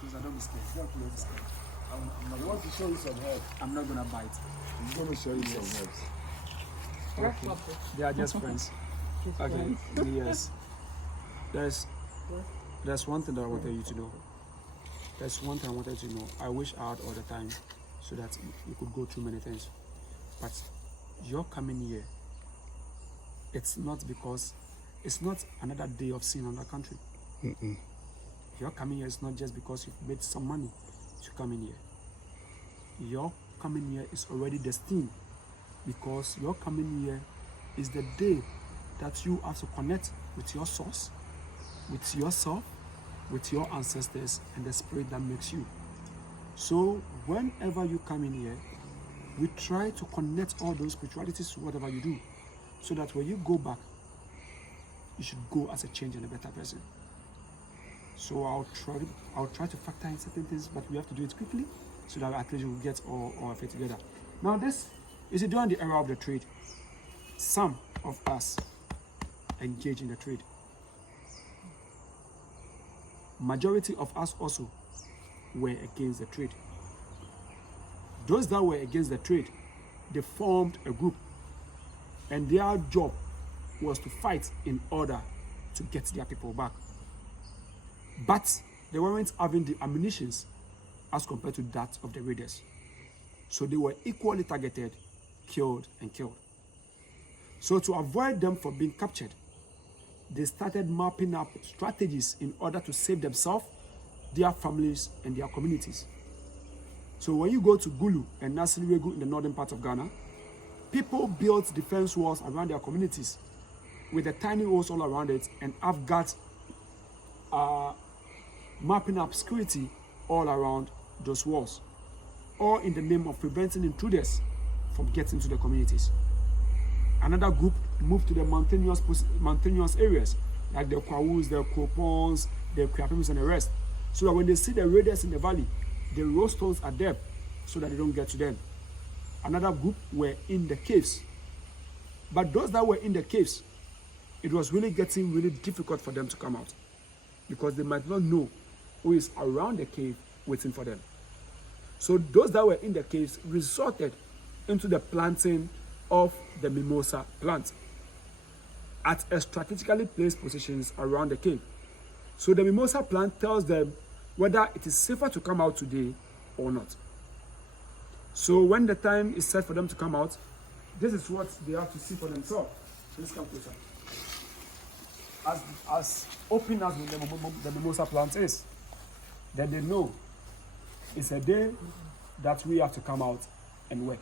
Please, I don't be scared. Don't be scared. I want to show you some herbs. I'm not gonna bite. I'm going to show you some herbs. Okay. They are just friends. Okay. Yes. There's one thing that I wanted you to know. There's one thing I wanted you to know. I wish I had all the time so that you could go through many things. But your coming here, it's not because it's not another day of sin in our country. Your coming here is not just because you've made some money to come in here. Your coming here is already destined, because your coming here is the day that you have to connect with your source, with yourself, with your ancestors, and the spirit that makes you. So whenever you come in here, we try to connect all those spiritualities to whatever you do, so that when you go back, you should go as a change and a better person. So I'll try to factor in certain things, but we have to do it quickly so that at least we'll get all of it together. Now this is during the era of the trade. Some of us engage in the trade. Majority of us also were against the trade. Those that were against the trade, they formed a group, and their job was to fight in order to get their people back. But they weren't having the ammunitions as compared to that of the raiders. So they were equally targeted, killed, and killed. So to avoid them from being captured, they started mapping up strategies in order to save themselves, their families, and their communities. So when you go to Gulu and Nasiriwegu in the northern part of Ghana, people built defense walls around their communities with the tiny walls all around it, and have got mapping up security all around those walls, all in the name of preventing intruders from getting to the communities. Another group moved to the mountainous areas, like the Kwawus, the Kopons, the Kriapimos, and the rest, so that when they see the raiders in the valley, they roll stones at them so that they don't get to them. Another group were in the caves. But those that were in the caves, it was really getting really difficult for them to come out, because they might not know who is around the cave waiting for them. So those that were in the caves resorted into the planting of the mimosa plant at a strategically placed positions around the cave. So the mimosa plant tells them whether it is safer to come out today or not. So when the time is set for them to come out, this is what they have to see for themselves. Please come closer. As open as the mimosa plant is, then they know it's a day that we have to come out and work.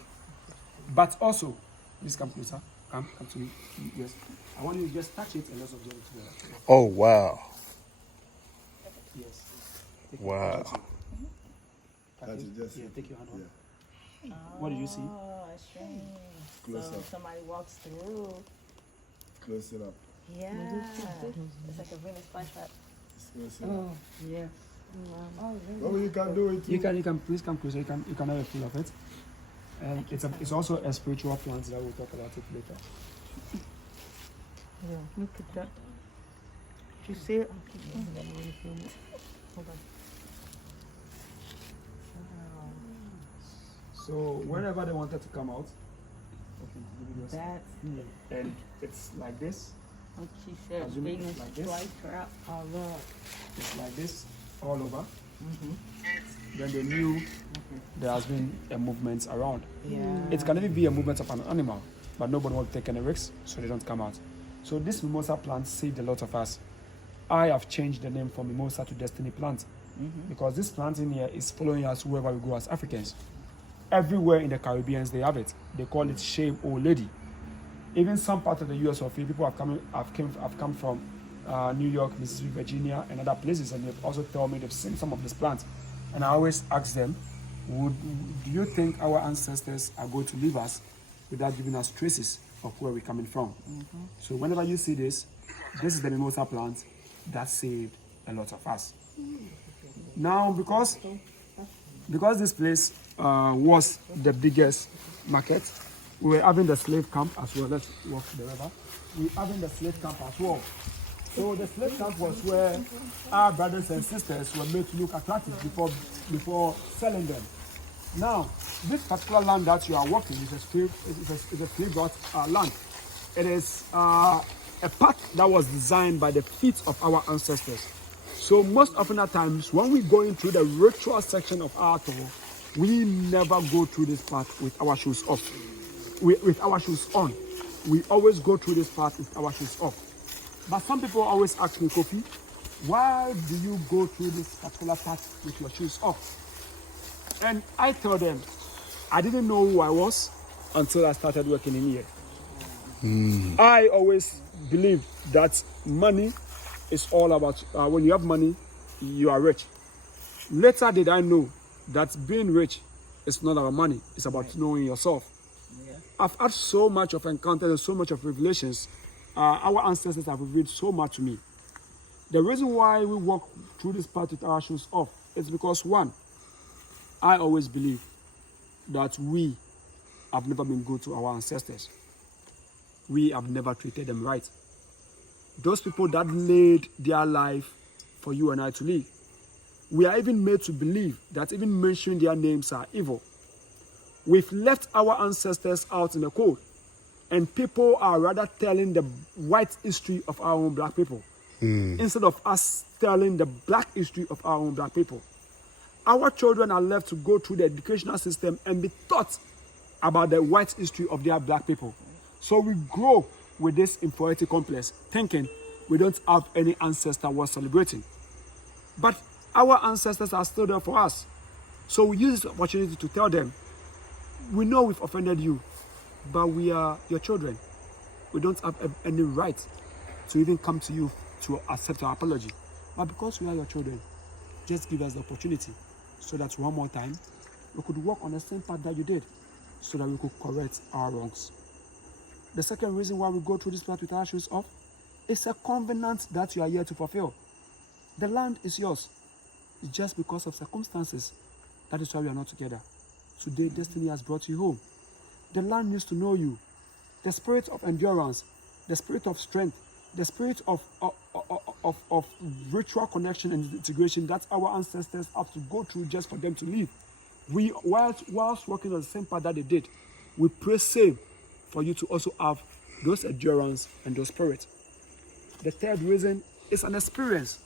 But also, please come closer. Come to me. Yes. I want you to just touch it and let's observe it together. Oh, wow. Yes. Wow. Touch it, just take your hand on. yeah. What do you see? Oh, a strange. Close So up. somebody walks through. Close it up. Yeah. It's like a Venus flytrap. Close it up. Yeah. Oh, you can do it too. You can please come closer. You can have a feel of it. And it's also a spiritual plant that we'll talk about it later. Yeah, look at that. You see it? Hold on. So whenever they wanted to come out, That's and it's like this. what she said. Assume it's Venus like this. flytrap. Oh, look. It's like this all over. Then they knew there has been a movement around. Yeah. It can even be a movement of an animal, but nobody wants to take any risks, so they don't come out. So this mimosa plant saved a lot of us. I have changed the name from mimosa to destiny plant, because this plant in here is following us wherever we go as Africans. Everywhere in the Caribbean they have it. They call it shame old lady. Even some parts of the US of people have come from New York, Mississippi, Virginia, and other places, and they've also told me they've seen some of these plants. And I always ask them, do you think our ancestors are going to leave us without giving us traces of where we're coming from? So whenever you see this is the mimosa plant that saved a lot of us. Now, because this place was the biggest market, we were having the slave camp as well. Let's walk to the river. We're having the slave camp as well. So the slave camp was where our brothers and sisters were made to look attractive before selling them. Now, this particular land that you are walking is a slave brought land. It is a path that was designed by the feet of our ancestors. So most often at times, when we go into the ritual section of our tour, we never go through this path with our shoes off, with our shoes on. We always go through this path with our shoes off. But some people always ask me, Kofi, why do you go through this particular path with your shoes off? And I tell them, I didn't know who I was until I started working in here. I always believe that money is all about, when you have money, you are rich. Later did I know that being rich is not about money, it's about knowing yourself. I've had so much of encounters and so much of revelations. Our ancestors have revealed so much to me. The reason why we walk through this path with our shoes off is because, one, I always believe that we have never been good to our ancestors. We have never treated them right. Those people that laid their life for you and I to live, we are even made to believe that even mentioning their names are evil. We've left our ancestors out in the cold, and people are rather telling the white history of our own black people instead of us telling the black history of our own black people. Our children are left to go through the educational system and be taught about the white history of their black people. So we grow with this inferiority complex, thinking we don't have any ancestor worth celebrating. But our ancestors are still there for us. So we use this opportunity to tell them, we know we've offended you, but we are your children. We don't have any right to even come to you to accept our apology. But because we are your children, just give us the opportunity so that one more time we could walk on the same path that you did, so that we could correct our wrongs. The second reason why we go through this path with our shoes off is a covenant that you are here to fulfill. The land is yours. It's just because of circumstances. That is why we are not together. Today, destiny has brought you home. The land needs to know you. The spirit of endurance, the spirit of strength, the spirit of ritual connection and integration that our ancestors have to go through just for them to live. We, whilst walking on the same path that they did, we pray same for you to also have those endurance and those spirit. The third reason is an experience,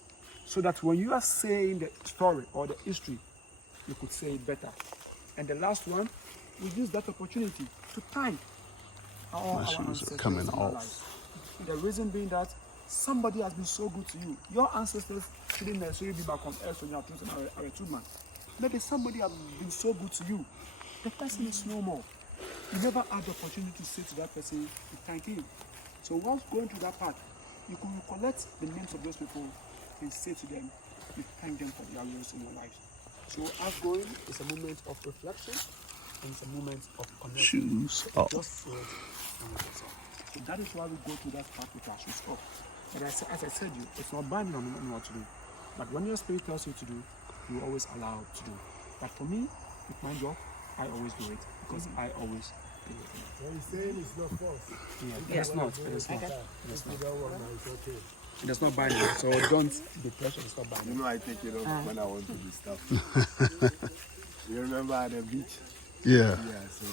so that when you are saying the story or the history, you could say it better. And the last one, we use that opportunity to thank all our ancestors coming in our off. lives. The reason being that somebody has been so good to you. Your ancestors shouldn't necessarily be back on earth when you are truth and are a true man. Maybe somebody has been so good to you. The person is no more. You never had the opportunity to say to that person, to thank him. So whilst going through that path, you can recollect the names of those people and say to them, you thank them for their roles in your life. So us going is a moment of reflection and it's a moment of connection. Shoes off. Just with yourself. So that is why we go through that path with our shoes off. But as I said, it's not binding on anyone to do. But when your spirit tells you to do, you always allow to do. But for me, with my job, I always do it because I always do it. So he's saying it's not false. Yeah, it's not. It is not. It is You not. don't want that, it's okay. It is not binding. So don't be pressured. It's not You binding. know I take it off when I want to be stuffed. You remember at the beach? Yeah. Yeah, so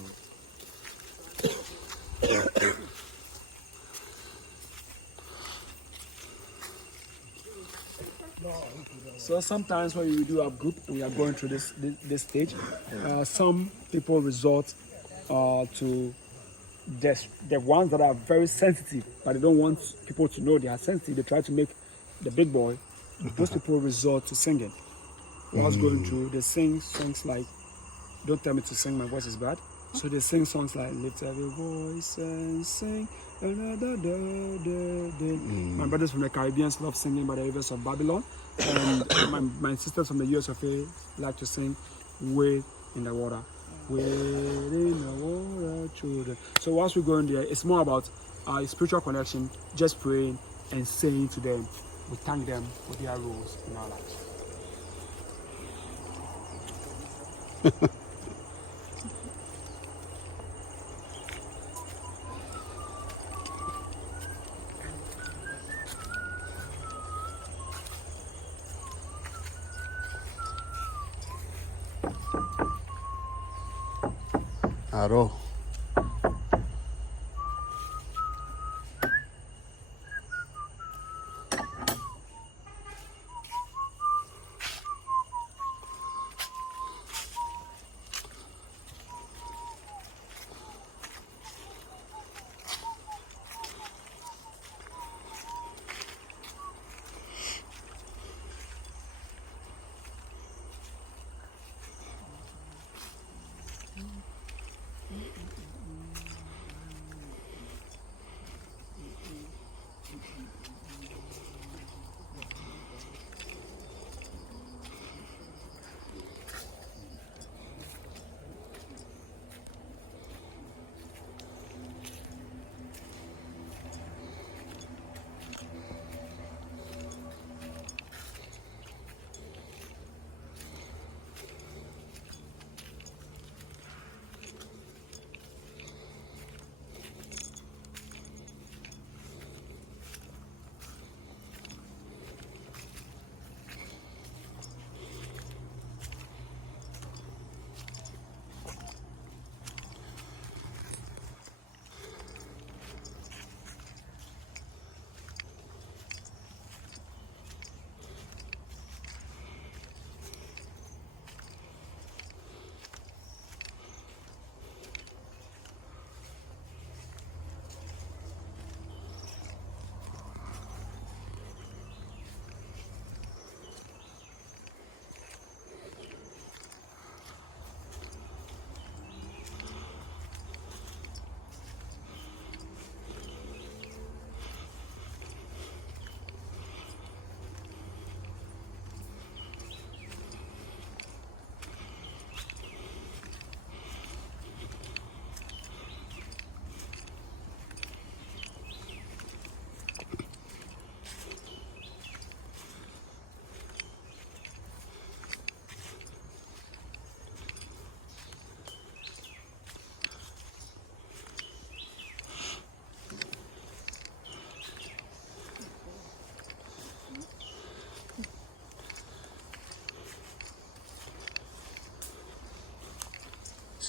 So sometimes when we do have group and we are going through this stage, some people resort to the ones that are very sensitive, but they don't want people to know they are sensitive. They try to make the big boy. Those people resort to singing. Whilst going through, they sing songs like, don't tell me to sing, my voice is bad. So they sing songs like, lift every voice and sing. My brothers from the Caribbean love singing by the rivers of Babylon. And my sisters from the US of A like to sing Wade in the Water. Wade in the water, children. So whilst we go in there, it's more about our spiritual connection, just praying and saying to them, we thank them for their roles in our lives. Aro.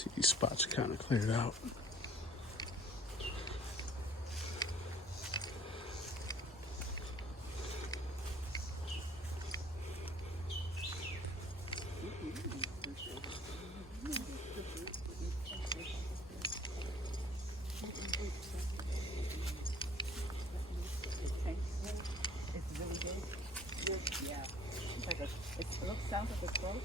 See, these spots are kind of cleared out. It's really good. Yeah. It's like it looks, sounds like a throat.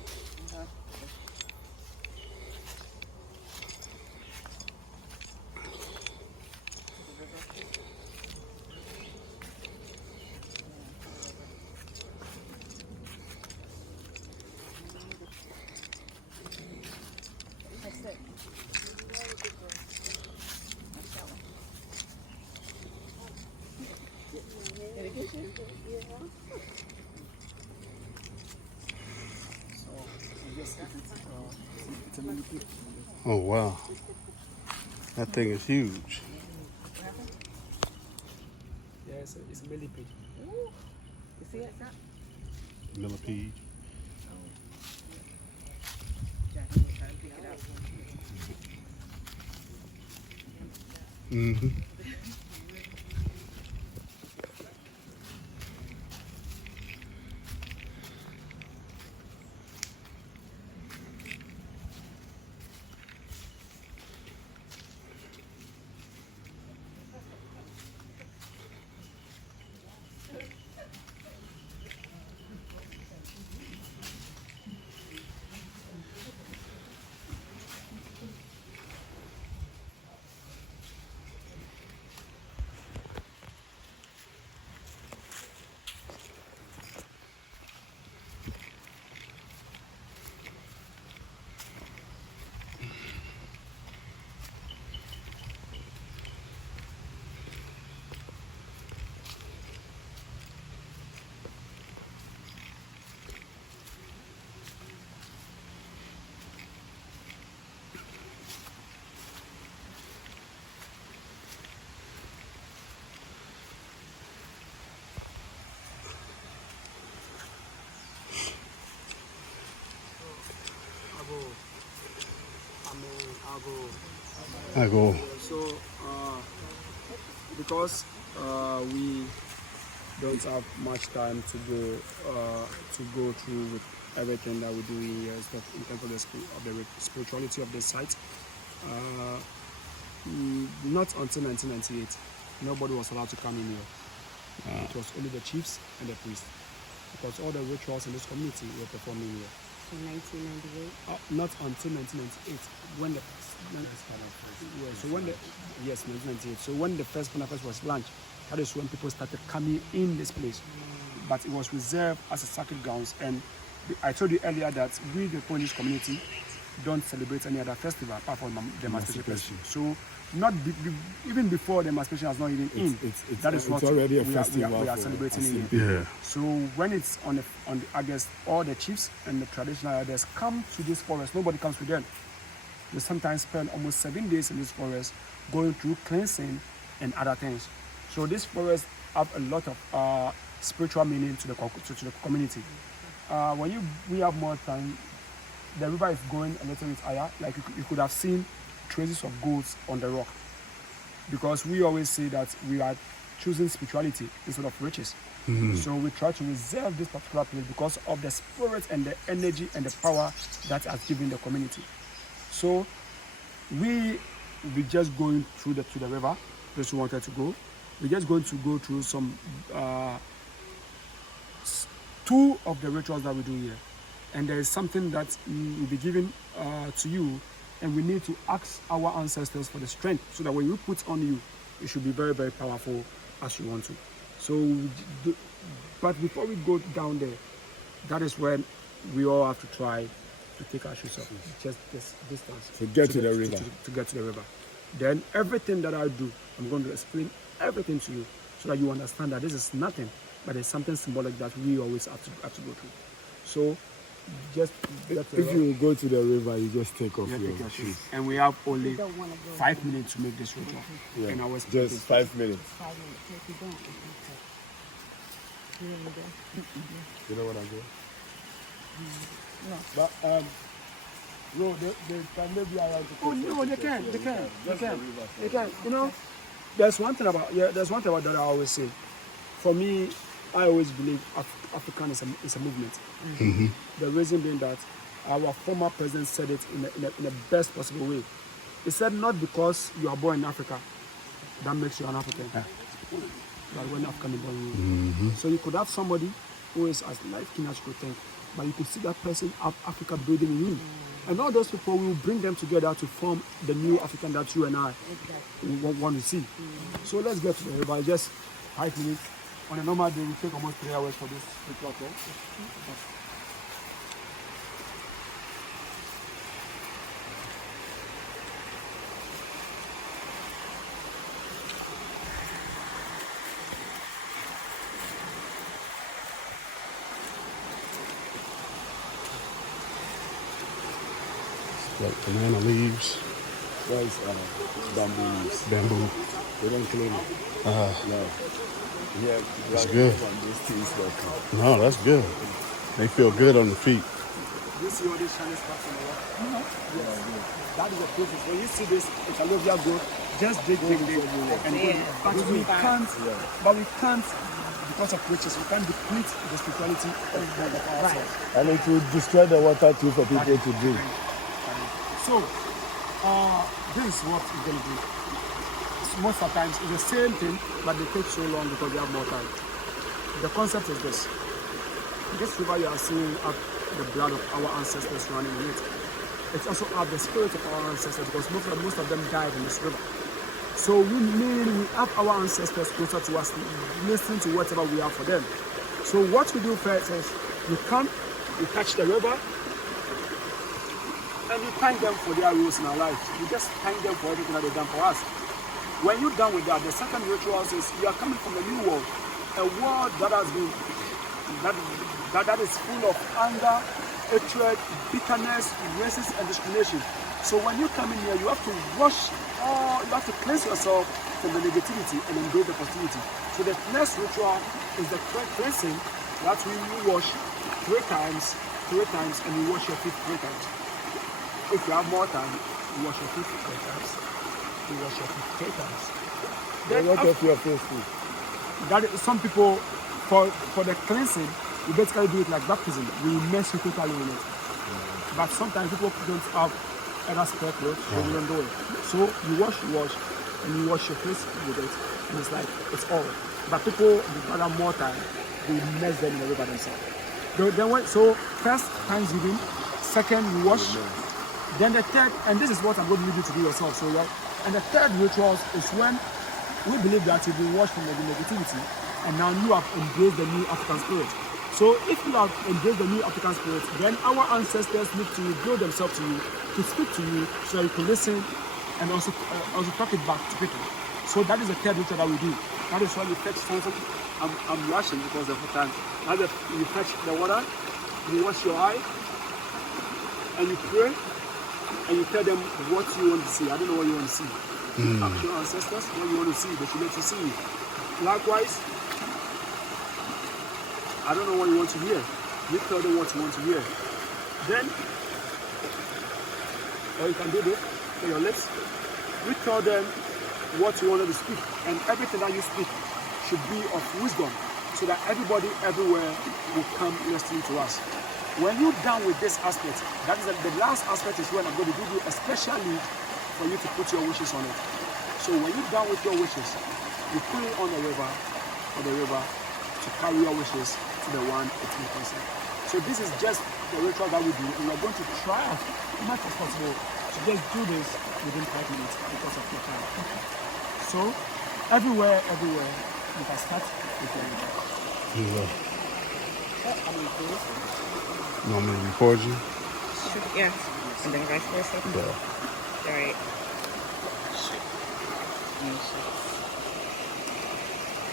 Oh, wow. That thing is huge. Yeah, it's a millipede. You see it? Millipede. Jackie was trying to pick it up. Mm-hmm. I go. So, because we don't have much time to go through with everything that we do here, stuff in terms of the spirituality of the site. Not until 1998, nobody was allowed to come in here. It was only the chiefs and the priests, because all the rituals in this community were performing here. So 1998. Not until 1998, when the yeah, so when the 1998. So when the first manifest was launched, that is when people started coming in this place. But it was reserved as a sacred grounds, and I told you earlier that we, the Polish community, don't celebrate any other festival apart from the Emancipation Festival. So, even before the Emancipation has not even that is what already a we festival. We are celebrating. Yeah. So when it's on the August, all the chiefs and the traditional elders come to this forest. Nobody comes with them. They sometimes spend almost 7 days in this forest, going through cleansing and other things. So this forest have a lot of spiritual meaning to the community. When we have more time, the river is going a little bit higher. Like you could have seen traces of goats on the rock, because we always say that we are choosing spirituality instead of riches. So we try to reserve this particular place because of the spirit and the energy and the power that has given the community. So we just going through to the river. Those who wanted to go, we're just going to go through some 2 of the rituals that we do here. And there is something that will be given to you, and we need to ask our ancestors for the strength, so that when you put on you, it should be very, very powerful as you want to. So, but before we go down there, that is when we all have to try to take our shoes off, just this distance. To get to the river. To get to the river. Then everything that I do, I'm going to explain everything to you, so that you understand that this is nothing, but it's something symbolic that we always have to go through. So, just If you go to the river, you just take off take your your shoes. shoes. And we have only You don't want to go 5 minutes to make this ritual. Yeah. And I was Just 5 minutes. 5 minutes. If you don't, it's okay. You really do. You know what I go? No. But no, they can maybe around. Oh no, they can. You know, there's one thing about that I always say. For me, I always believe African is a movement. The reason being that our former president said it in the best possible way. He said, not because you are born in Africa that makes you an African, but when African is born in you. So you could have somebody who is as light-skinned as you could think, but you could see that person have Africa breathing in him. And all those people will bring them together to form the new African that you and I want to see. So let's get to the river. Just 5 minutes. On a normal day, we take almost 3 hours for this ritual tour. Like banana leaves, That's bamboo leaves. bamboo. They don't clean it. No. Yeah, That's good. On those things that No, that's good. They feel good on the feet. You see all these shiny spots on the wall? Yes. That is the process. When you see this Echalobia growth, just dig. And go. But we can't, because of riches, we can't deplete the spirituality of ourselves. and it will destroy the water too for people to drink. So, this is what we're going to do. Most of the times, it's the same thing, but they take so long because they have more time. The concept is this. This river you are seeing have the blood of our ancestors running in it. It also have the spirit of our ancestors, because most of them died in this river. So we have our ancestors closer to us, listening to whatever we have for them. So what we do first is we come, we touch the river, and we thank them for their roles in our lives. We just thank them for everything that they've done for us. When you're done with that, the second ritual is you are coming from a new world, a world that has been that is full of anger, hatred, bitterness, racism, and discrimination. So when you come in here, you have to you have to cleanse yourself from the negativity and embrace the positivity. So the next ritual is the cleansing, that we wash 3 times, and you wash your feet 3 times. if you have more time, you wash your feet 3 times. You wash your feet 3 times. Then what of your face too? That is, some people, for the cleansing, you basically do it like baptism. We immerse you totally in it. But sometimes people don't have ever spare clothes, so we don't do it. So you wash, and you wash your face with it, and it's like, it's all. But people, they have more time, they immerse them in the river themselves. So first, Thanksgiving. Second, you wash. Then the third, and this is what I'm going to leave you to do yourself. So, and the third ritual is when we believe that you've been washed from the negativity, and now you have embraced the new African spirit. So if you have embraced the new African spirit, then our ancestors need to reveal themselves to you, to speak to you, so that you can listen and also talk it back to people. So that is the third ritual that we do. That is why you fetch something. I'm washing because of the time. You fetch the water, you wash your eye, and you pray, and you tell them what you want to see. I don't know what you want to see. Ask your ancestors what you want to see, they should let you see. Likewise, I don't know what you want to hear. You tell them what you want to hear. Then, or you can do this with your lips. You tell them what you wanted to speak, and everything that you speak should be of wisdom, so that everybody everywhere will come listening to us. When you're done with this aspect, that is the last aspect is when I'm going to give you a special lead for you to put your wishes on it. So when you're done with your wishes, you put it on the river, to carry your wishes to the one eternal person. So this is just the ritual that we do, and we're going to try as much as possible to just do this within 5 minutes because of your time. So everywhere, you can start with your ritual. You want me to record you? Yeah. And then vice versa. Yeah. All right.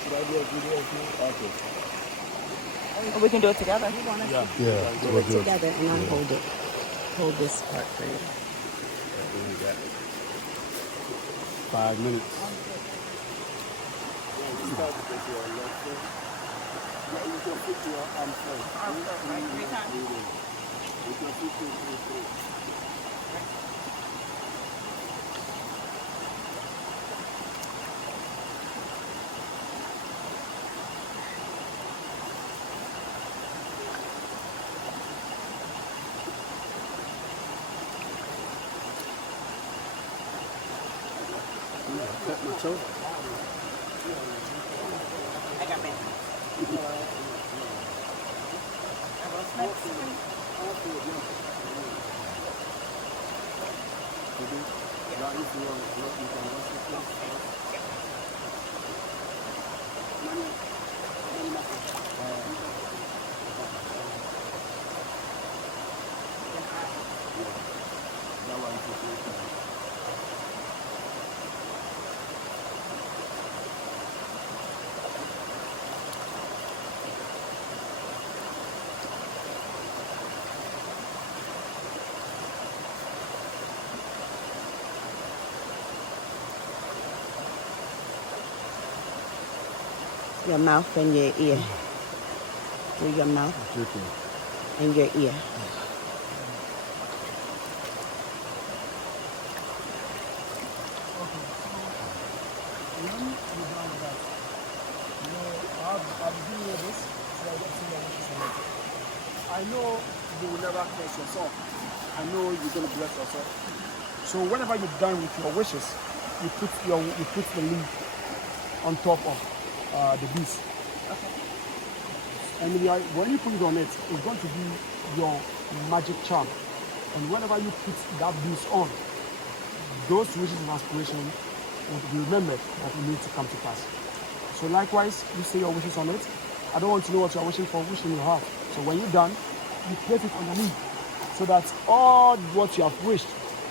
Should I do a video of you? Okay. Or we can do it together. Yeah. Yeah. Do it together, and I'll hold it. Hold this part for you. We got 5 minutes. start to get your left foot. Yeah, you can put your arm first. Arm first, right? 3 times. You can put 2, 3, 3. Cut my toe. I got that. Your mouth and your ear. Through your mouth and your ear. I know you will never curse yourself. I know you're going to bless yourself. So whenever you're done with your wishes, you put the leaf on top of the beast. Okay. And when you put it on it, it's going to be your magic charm. And whenever you put that beast on, those wishes and aspirations will be remembered that you need to come to pass. So likewise, you say your wishes on it. I don't want to know what you're wishing for, wish in your heart. So when you're done, you place it underneath so that all what you have wished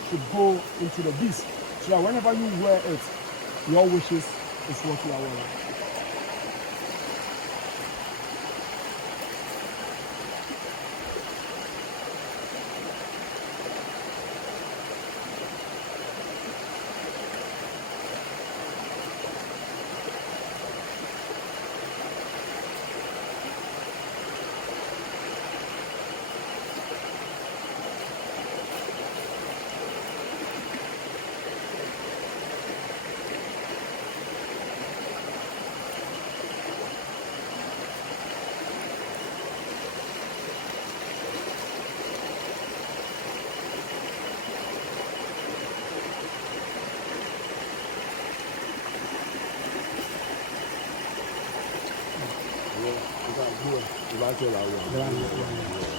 should go into the beast. So that whenever you wear it, your wishes is what you are wearing. ìbá tẹ̀ làwọn.